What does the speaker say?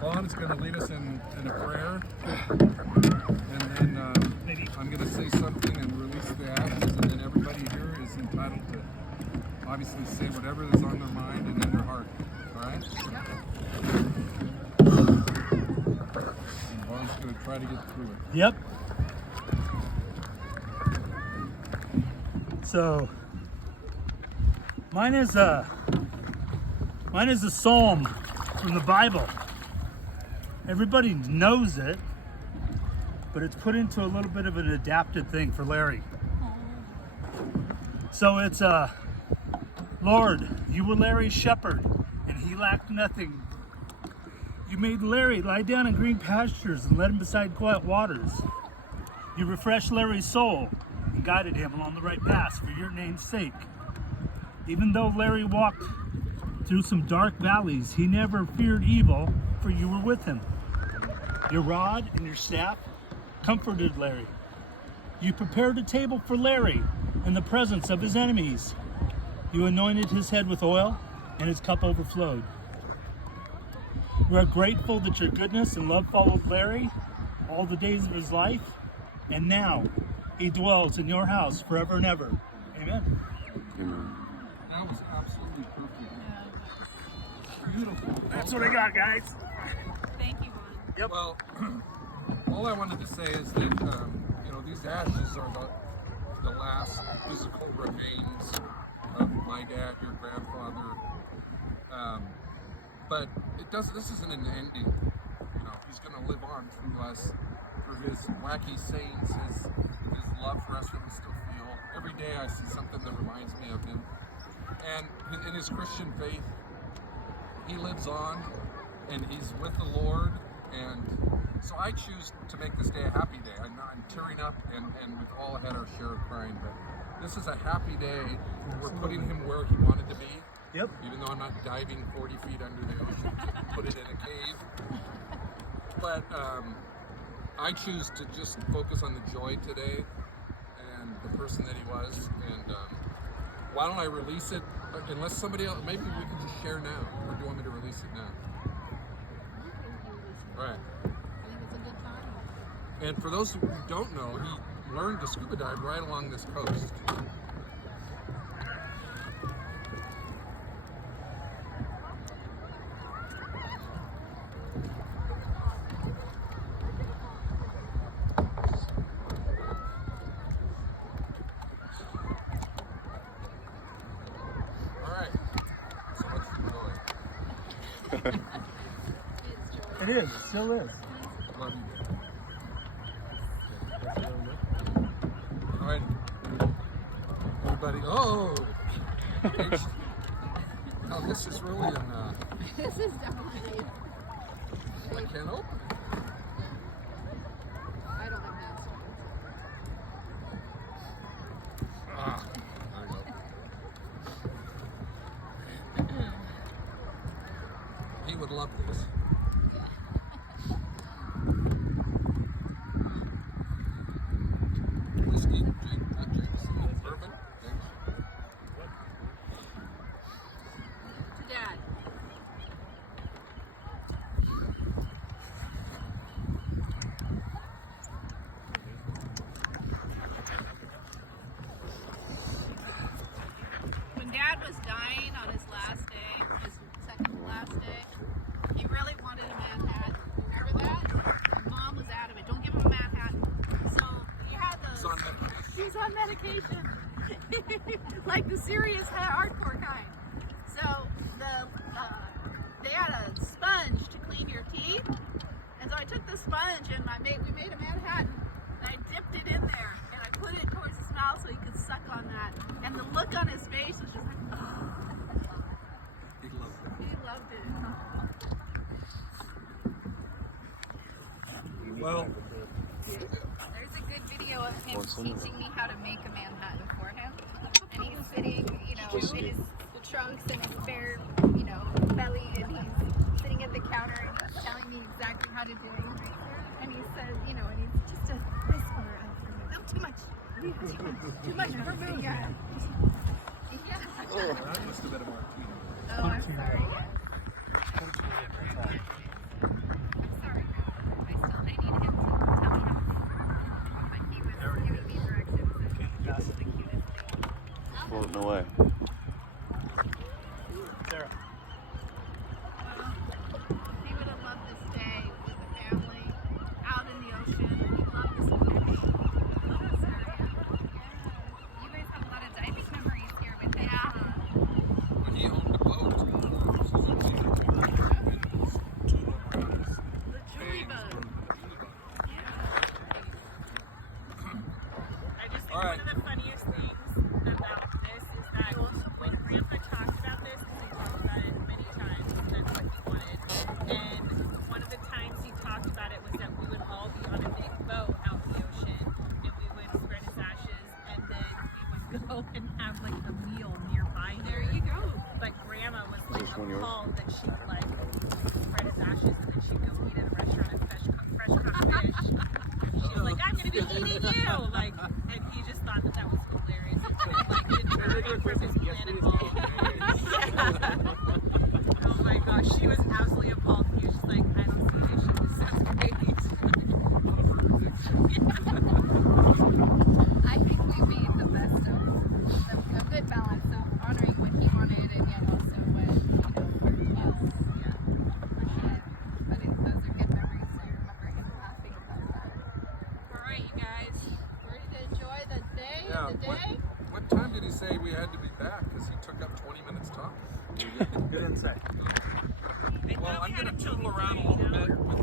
Vaughn's going to lead us in a prayer, and then I'm going to say something and release the ashes, and then everybody here is entitled to obviously say whatever is on their mind and in their heart. All right? And Vaughn's going to try to get through it. Yep. So mine is a psalm from the Bible. Everybody knows it, but it's put into a little bit of an adapted thing for Larry. So it's Lord, you were Larry's shepherd, and he lacked nothing. You made Larry lie down in green pastures and led him beside quiet waters. You refreshed Larry's soul and guided him along the right path for your name's sake. Even though Larry walked through some dark valleys, he never feared evil, for you were with him. Your rod and your staff comforted Larry. You prepared a table for Larry in the presence of his enemies. You anointed his head with oil, and his cup overflowed. We are grateful that your goodness and love followed Larry all the days of his life, and now he dwells in your house forever and ever. Amen. Amen. That was absolutely perfect. Beautiful. That's what I got, guys. Thank you, Vaughn. Yep. Well, all I wanted to say is that these ashes are the last physical remains of my dad, your grandfather. But this isn't an ending. He's going to live on through us, through his wacky sayings, his love for us that we still feel. Every day I see something that reminds me of him. And in his Christian faith, he lives on, and he's with the Lord. And so I choose to make this day a happy day. I'm tearing up, and we've all had our share of crying, but this is a happy day. We're putting him where he wanted to be. Yep. Even though I'm not diving 40 feet under the ocean to put it in a cave. But I choose to just focus on the joy today and the person that he was. And why don't I release it? Unless somebody else, maybe we can just share now. Or do you want me to release it now? Right. I think it's a good time. And for those who don't know, he learned to scuba dive right along this coast. All right. So much joy. It is. It still is. Love you. All right, everybody. Oh, now this is really This is definitely. I can't open it. I don't have that stuff. Ah, there you go. He would love this. Whiskey, bourbon. Thanks. Dad. When Dad was dying on his last day, his second to last day, he really wanted a Manhattan. Remember that? Mom was adamant, don't give him a Manhattan. So he had those. He's on medication. Like the serious hardcore kind. So they had a sponge to clean your teeth. And so I took the sponge and we made a Manhattan. And I dipped it in there and I put it towards his mouth so he could suck on that. And the look on his face was just like, oh. He loved it. He loved it. Well, There's a good video of him teaching me how to make a Manhattan for him. And he's sitting, in his trunks and his bare, belly, and he's sitting at the counter and he's telling me exactly how to do it. And he says, and he's just a whisper of, no, too much. Too much for me, yeah. that must have been a martini. Oh, I'm sorry, yeah. floating away. Sarah. He would have loved this day with the family out in the ocean. He loved this fish. Love this area. Yeah. You guys have a lot of diving memories here with him. Yeah. When he owned a boat, Suzuki, The Julie boat. I just think All right. one of the funniest things about this is that when Grandpa talked about this, because he talked about it many times, that's what he wanted. And one of the times he talked about it was that we would all be on a big boat out in the ocean, and we would spread his ashes, and then we would go and have like a meal nearby There here. you go. But Grandma was like This one yours? appalled that she would like spread his ashes and then she'd go eat at a restaurant and fresh caught fish. She was like, I'm gonna be eating you! Like, and he just thought that that was hilarious. It like deterred from his plan at all. Yeah. Oh my gosh, she was absolutely appalled. He was just like, I don't see an issue. This sounds great. I think we made the best of a good balance of honoring what he wanted and yet also what else. Yeah, for sure. But those are good memories. I remember him laughing about that. All right, you guys, ready to enjoy the day? yeah. The day? What time did he say we had to be back? Because he took up 20 minutes talking. Good insight. Well, I'm going to toodle around a little bit with